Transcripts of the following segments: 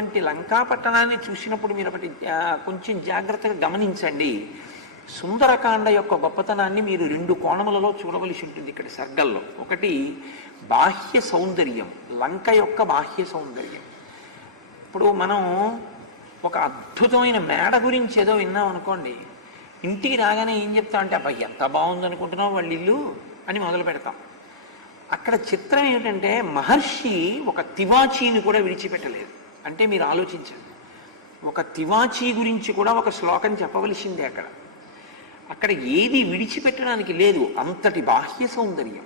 అటువంటి లంకా పట్టణాన్ని చూసినప్పుడు మీరు ఒకటి కొంచెం జాగ్రత్తగా గమనించండి. సుందరకాండ యొక్క గొప్పతనాన్ని మీరు రెండు కోణములలో చూడవలసి ఉంటుంది ఇక్కడ సర్గల్లో. ఒకటి బాహ్య సౌందర్యం, లంక యొక్క బాహ్య సౌందర్యం. ఇప్పుడు మనం ఒక అద్భుతమైన మేడ గురించి ఏదో విన్నాం అనుకోండి, ఇంటికి రాగానే ఏం చెప్తాం అంటే అబ్బాయి ఎంత బాగుంది అనుకుంటున్నావు వాళ్ళ ఇల్లు అని మొదలు పెడతాం. అక్కడ చిత్రం ఏమిటంటే మహర్షి ఒక తివాచీని కూడా విడిచిపెట్టలేదు. అంటే మీరు ఆలోచించండి, ఒక తివాచీ గురించి కూడా ఒక శ్లోకం చెప్పవలసిందే అక్కడ. అక్కడ ఏది విడిచిపెట్టడానికి లేదు, అంతటి బాహ్య సౌందర్యం.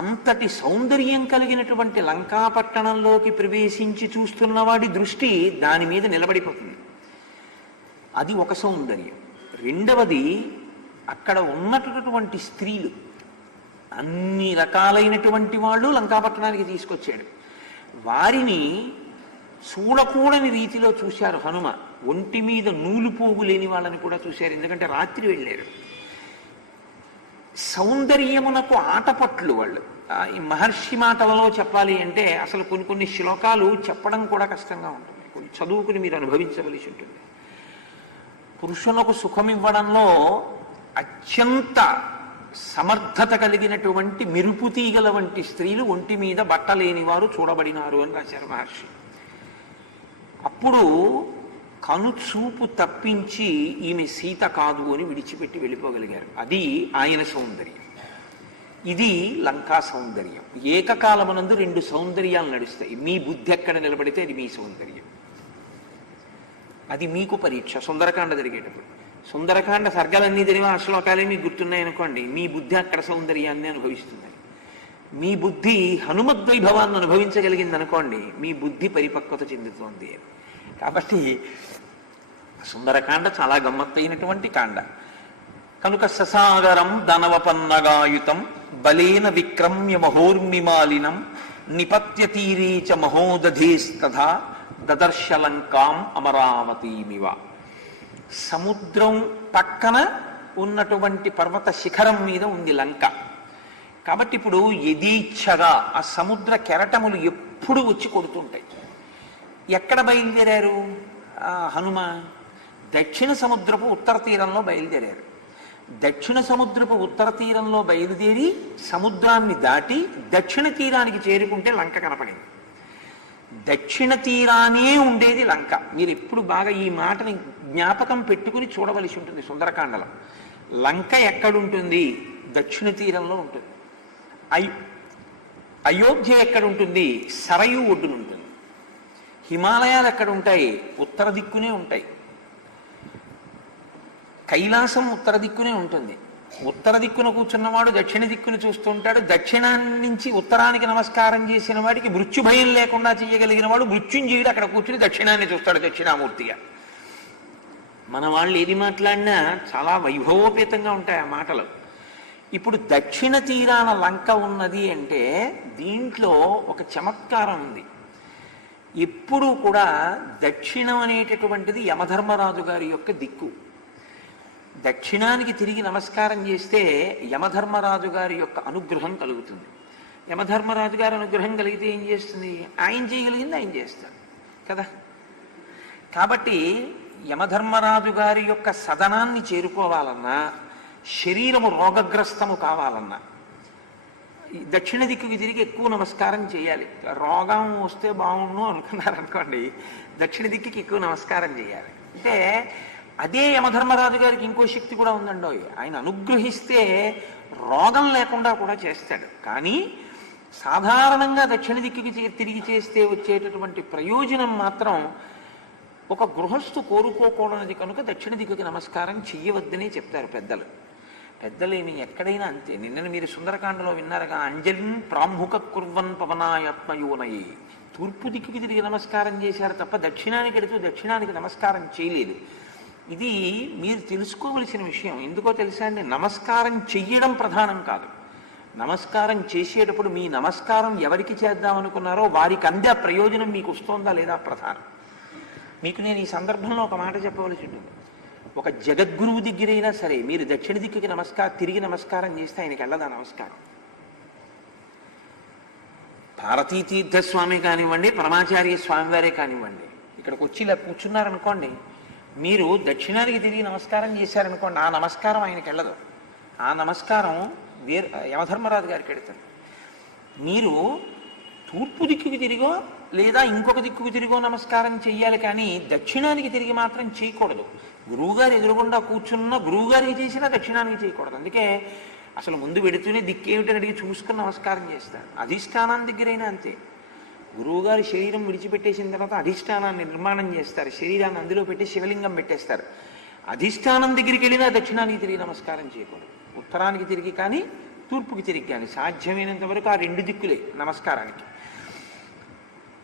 అంతటి సౌందర్యం కలిగినటువంటి లంకాపట్టణంలోకి ప్రవేశించి చూస్తున్నవాడి దృష్టి దాని మీద నిలబడిపోతుంది. అది ఒక సౌందర్యం. రెండవది, అక్కడ ఉన్నటువంటి స్త్రీలు, అన్ని రకాలైనటువంటి వాళ్ళు లంకాపట్టణానికి తీసుకొచ్చాడు. వారిని చూడకూడని రీతిలో చూశారు హనుమ. ఒంటి మీద నూలు పోగు లేని వాళ్ళని కూడా చూశారు, ఎందుకంటే రాత్రి వెళ్ళారు. సౌందర్యమునకు ఆటపట్లు వాళ్ళు. ఈ మహర్షి మాటలలో చెప్పాలి అంటే అసలు కొన్ని కొన్ని శ్లోకాలు చెప్పడం కూడా కష్టంగా ఉంటుంది, కొన్ని చదువుకుని మీరు అనుభవించవలసి ఉంటుంది. పురుషులకు సుఖమివ్వడంలో అత్యంత సమర్థత కలిగినటువంటి మెరుపు తీగల వంటి స్త్రీలు ఒంటి మీద బట్టలేని వారు చూడబడినారు అని రాశారు మహర్షి. అప్పుడు కనుచూపు తప్పించి ఈమె సీత కాదు అని విడిచిపెట్టి వెళ్ళిపోగలిగారు. అది ఆయన సౌందర్యం. ఇది లంకా సౌందర్యం. ఏకకాలమునందు రెండు సౌందర్యాలు నడుస్తాయి. మీ బుద్ధి ఎక్కడ నిలబడితే అది మీ సౌందర్యం. అది మీకు పరీక్ష సుందరకాండ జరిగేటప్పుడు. సుందరకాండ సర్గలన్నీ జరిగిన ఆ శ్లోకాలే మీకు గుర్తున్నాయనుకోండి, మీ బుద్ధి అక్కడ సౌందర్యాన్ని అనుభవిస్తుంది. మీ బుద్ధి హనుమద్వైభవాన్ని అనుభవించగలిగింది అనుకోండి, మీ బుద్ధి పరిపక్వత చెందుతోంది. కాబట్టి సుందరకాండ చాలా గమ్మత్తైనటువంటి కాండ. కనుక ససాగరం ధనవపన్నగాయుతం బలేన విక్రమ్య మహోర్మిమాలినం నిపత్య తీరే చ మహోదధేస్తథా దదర్శలంకాం అమరావతీమివ. సముద్రం పక్కన ఉన్నటువంటి పర్వత శిఖరం మీద ఉంది లంక. కాబట్టి ఇప్పుడు యథేచ్ఛగా ఆ సముద్ర కెరటములు ఎప్పుడు వచ్చి కొడుతుంటాయి. ఎక్కడ బయలుదేరారు హనుమ? దక్షిణ సముద్రపు ఉత్తర తీరంలో బయలుదేరారు. దక్షిణ సముద్రపు ఉత్తర తీరంలో బయలుదేరి సముద్రాన్ని దాటి దక్షిణ తీరానికి చేరుకుంటే లంక కనపడింది. దక్షిణ తీరానే ఉండేది లంక. మీరు ఎప్పుడు బాగా ఈ మాటని జ్ఞాపకం పెట్టుకుని చూడవలసి ఉంటుంది సుందరకాండలో. లంక ఎక్కడుంటుంది? దక్షిణ తీరంలో ఉంటుంది. అయోధ్య ఎక్కడుంటుంది? సరయూ ఒడ్డునుంటుంది. హిమాలయాలు ఎక్కడ ఉంటాయి? ఉత్తర దిక్కునే ఉంటాయి. కైలాసం ఉత్తర దిక్కునే ఉంటుంది. ఉత్తర దిక్కున కూర్చున్నవాడు దక్షిణ దిక్కును చూస్తుంటాడు. దక్షిణాన్ని నుంచి ఉత్తరానికి నమస్కారం చేసిన వాడికి మృత్యు భయం లేకుండా చేయగలిగిన వాడు మృత్యుంజయుడు అక్కడ కూర్చుని దక్షిణాన్ని చూస్తాడు దక్షిణామూర్తిగా. మన వాళ్ళు ఏది మాట్లాడినా చాలా వైభవోపేతంగా ఉంటాయి ఆ మాటలు. ఇప్పుడు దక్షిణ తీరాన లంక ఉన్నది అంటే దీంట్లో ఒక చమత్కారం ఉంది. ఎప్పుడూ కూడా దక్షిణం అనేటటువంటిది యమధర్మరాజు గారి యొక్క దిక్కు. దక్షిణానికి తిరిగి నమస్కారం చేస్తే యమధర్మరాజు గారి యొక్క అనుగ్రహం కలుగుతుంది. యమధర్మరాజు గారి అనుగ్రహం కలిగితే ఏం చేస్తుంది? ఆయన చేయగలిగింది ఆయన చేస్తాడు కదా. కాబట్టి యమధర్మరాజు గారి యొక్క సదనాన్ని చేరుకోవాలన్నా, శరీరము రోగగ్రస్తము కావాలన్నా దక్షిణ దిక్కుకి తిరిగి ఎక్కువ నమస్కారం చేయాలి. రోగం వస్తే బాగుండు అనుకున్నారనుకోండి, దక్షిణ దిక్కుకి ఎక్కువ నమస్కారం చేయాలి. అంటే అదే యమధర్మరాజు గారికి ఇంకో శక్తి కూడా ఉందండో. ఆయన అనుగ్రహిస్తే రోగం లేకుండా కూడా చేస్తాడు. కానీ సాధారణంగా దక్షిణ దిక్కుకి తిరిగి చేస్తే వచ్చేటటువంటి ప్రయోజనం మాత్రం ఒక గృహస్థు కోరుకోకూడనిది కనుక దక్షిణ దిక్కుకి నమస్కారం చెయ్యవద్దని చెప్తారు పెద్దలు. పెద్దలేమి ఎక్కడైనా అంతే. నిన్న మీరు సుందరకాండలో విన్నారుగా, అంజలిన్ ప్రాముఖ కుర్వన్ పవనాయత్మయోనయే. తూర్పు దిక్కుకి తిరిగి నమస్కారం చేశారు తప్ప దక్షిణానికి ఎడుతూ దక్షిణానికి నమస్కారం చేయలేదు. ఇది మీరు తెలుసుకోవలసిన విషయం. ఎందుకో తెలుసా అండి? నమస్కారం చెయ్యడం ప్రధానం కాదు. నమస్కారం చేసేటప్పుడు మీ నమస్కారం ఎవరికి చేద్దామనుకున్నారో వారికి అందే ప్రయోజనం మీకు వస్తుందా లేదా ప్రధానం. మీకు నేను ఈ సందర్భంలో ఒక మాట చెప్పవలసి ఉంటుంది. ఒక జగద్గురువు దగ్గరైనా సరే మీరు దక్షిణ దిక్కుకి తిరిగి నమస్కారం చేస్తే ఆయనకి వెళ్ళదా నమస్కారం. భారతీ తీర్థస్వామి కానివ్వండి, పరమాచార్య స్వామివారే కానివ్వండి, ఇక్కడికి వచ్చి ఇలా కూర్చున్నారనుకోండి, మీరు దక్షిణానికి తిరిగి నమస్కారం చేశారనుకోండి, ఆ నమస్కారం ఆయనకి వెళ్ళదు. ఆ నమస్కారం యమధర్మరాజు గారికి వెళుతుంది. మీరు తూర్పు దిక్కుకి తిరిగో లేదా ఇంకొక దిక్కుకు తిరిగో నమస్కారం చెయ్యాలి, కానీ దక్షిణానికి తిరిగి మాత్రం చేయకూడదు. గురువుగారు ఎదురుగుండా కూర్చున్న గురువుగారికి చేసినా దక్షిణానికి చేయకూడదు. అందుకే అసలు ముందు పెడుతూనే దిక్కేమిటని అడిగి చూసుకుని నమస్కారం చేస్తారు. అధిష్టానం దగ్గరైనా అంతే. గురువుగారు శరీరం విడిచిపెట్టేసిన తర్వాత అధిష్టానాన్ని నిర్మాణం చేస్తారు, శరీరాన్ని అందులో పెట్టి శివలింగం పెట్టేస్తారు. అధిష్టానం దగ్గరికి వెళ్ళినా దక్షిణానికి తిరిగి నమస్కారం చేయకూడదు. ఉత్తరానికి తిరిగి కానీ తూర్పుకి తిరిగి కానీ సాధ్యమైనంత వరకు ఆ రెండు దిక్కులే నమస్కారానికి.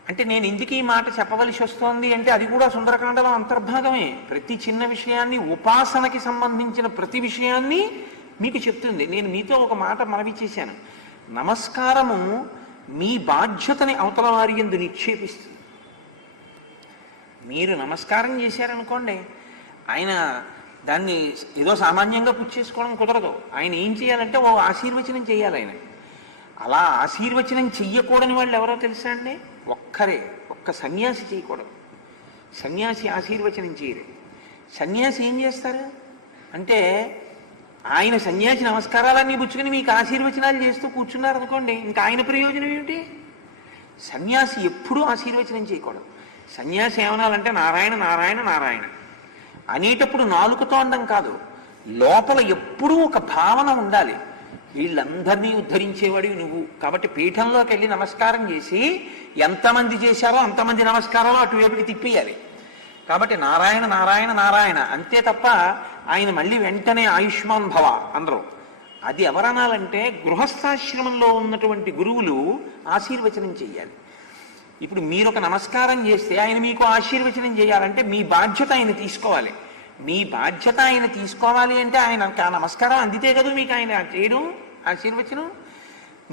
అంటే నేను ఎందుకు ఈ మాట చెప్పవలసి వస్తోంది అంటే, అది కూడా సుందరకాండలో అంతర్భాగమే. ప్రతి చిన్న విషయాన్ని, ఉపాసనకి సంబంధించిన ప్రతి విషయాన్ని మీకు చెప్తుంది. నేను మీతో ఒక మాట మనవి చేశాను. నమస్కారము మీ బాధ్యతని అవతల వారి యందు నిక్షేపిస్తుంది. మీరు నమస్కారం చేశారనుకోండి, ఆయన దాన్ని ఏదో సామాన్యంగా పుచ్చేసుకోవడం కుదరదు. ఆయన ఏం చేయాలంటే ఓ ఆశీర్వచనం చేయాలి. ఆయన అలా ఆశీర్వచనం చెయ్యకూడని వాళ్ళు ఎవరో తెలుసా అండి? ఒక్క సన్యాసి చేయకూడదు. సన్యాసి ఆశీర్వచనం చేయరు. సన్యాసి ఏం చేస్తారు అంటే, ఆయన సన్యాసి నమస్కారాలన్నీ పుచ్చుకొని మీకు ఆశీర్వచనాలు చేస్తూ కూర్చున్నారనుకోండి, ఇంకా ఆయన ప్రయోజనం ఏమిటి? సన్యాసి ఎప్పుడూ ఆశీర్వచనం చేయకూడదు. సన్యాసి ఏమనాలంటే నారాయణ నారాయణ నారాయణ అనేటప్పుడు నాలుకతో అనడం కాదు, లోపల ఎప్పుడూ ఒక భావన ఉండాలి. వీళ్ళందరినీ ఉద్ధరించేవాడివి నువ్వు, కాబట్టి పీఠంలోకి వెళ్ళి నమస్కారం చేసి ఎంతమంది చేశారో అంతమంది నమస్కారాలు అటువైపుకి తిప్పేయాలి. కాబట్టి నారాయణ నారాయణ నారాయణ అంతే తప్ప ఆయన మళ్ళీ వెంటనే ఆయుష్మాన్ భవ అందరూ. అది ఎవరనాలంటే గృహస్థాశ్రమంలో ఉన్నటువంటి గురువులు ఆశీర్వచనం చేయాలి. ఇప్పుడు మీరు ఒక నమస్కారం చేస్తే ఆయన మీకు ఆశీర్వచనం చేయాలంటే మీ బాధ్యత ఆయన తీసుకోవాలి. మీ బాధ్యత ఆయన తీసుకోవాలి అంటే ఆయన ఆ నమస్కారం అందితే కదా మీకు ఆయన చేయడం ఆశీర్వచనం.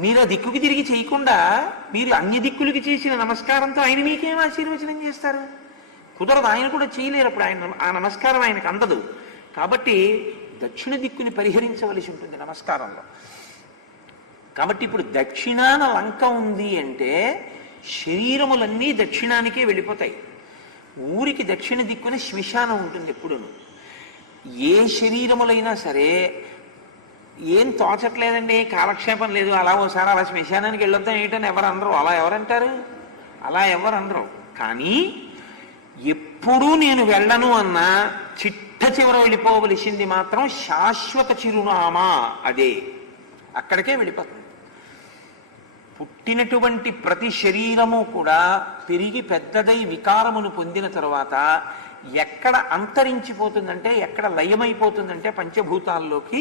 మీరు ఆ దిక్కుకి తిరిగి చేయకుండా మీరు అన్ని దిక్కులకి చేసిన నమస్కారంతో ఆయన మీకేం ఆశీర్వచనం చేస్తారు? కుదరదు. ఆయన కూడా చేయలేరు. అప్పుడు ఆయన ఆ నమస్కారం ఆయనకు అందదు. కాబట్టి దక్షిణ దిక్కుని పరిహరించవలసి ఉంటుంది నమస్కారంలో. కాబట్టి ఇప్పుడు దక్షిణాన లంక ఉంది అంటే శరీరములన్నీ దక్షిణానికే వెళ్ళిపోతాయి. ఊరికి దక్షిణ దిక్కున శ్మశానం ఉంటుంది ఎప్పుడును. ఏ శరీరములైనా సరే ఏం తోచట్లేదండి, కాలక్షేపం లేదు, అలా ఓసారి అలా శ్మశానానికి వెళ్ళొద్దాం ఏంటని ఎవరు అనరు. అలా ఎవరంటారు? అలా ఎవరు అనరు. కానీ ఎప్పుడూ నేను వెళ్ళను అన్నా చిట్ట చివర వెళ్ళిపోవలసింది మాత్రం శాశ్వత చిరునామా అదే, అక్కడికే వెళ్ళిపోతుంది. పుట్టినటువంటి ప్రతి శరీరము కూడా పెరిగి పెద్దదై వికారమును పొందిన తరువాత ఎక్కడ అంతరించిపోతుందంటే, ఎక్కడ లయమైపోతుందంటే పంచభూతాల్లోకి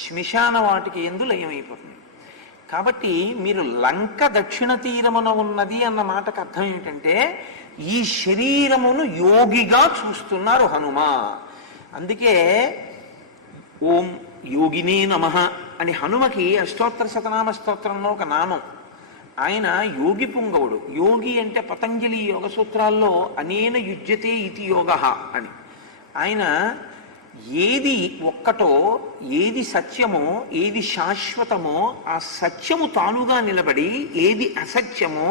శ్మశాన వాటికి ఎందు లయమైపోతుంది. కాబట్టి మీరు లంక దక్షిణ తీరమున ఉన్నది అన్న మాటకు అర్థం ఏమిటంటే, ఈ శరీరమును యోగిగా చూస్తున్నారు హనుమ. అందుకే ఓం యోగినే నమః అని హనుమకి అష్టోత్తర శతనామ స్తోత్రంలో ఒక నామం. ఆయన యోగి పుంగవుడు. యోగి అంటే పతంజలి యోగ సూత్రాల్లో అనేన యుజ్యతే ఇతి యోగ అని. ఆయన ఏది ఒక్కటో, ఏది సత్యమో, ఏది శాశ్వతమో ఆ సత్యము తానుగా నిలబడి, ఏది అసత్యమో,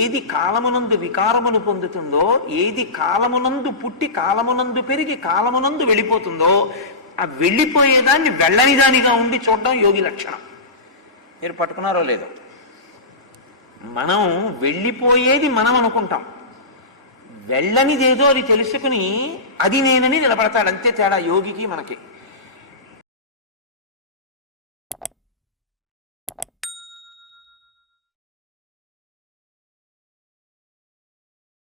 ఏది కాలమునందు వికారమును పొందుతుందో, ఏది కాలమునందు పుట్టి కాలమునందు పెరిగి కాలమునందు వెళ్ళిపోతుందో ఆ వెళ్ళిపోయేదాన్ని వెళ్ళని దానిగా ఉండి చూడడం యోగి లక్షణం. మీరు పట్టుకున్నారో లేదో? మనం వెళ్ళిపోయేది మనం అనుకుంటాం, వెళ్ళనిదేదో అది తెలుసుకుని అది నేనని నిలబడతాడు. అంతే తేడా యోగికి మనకి.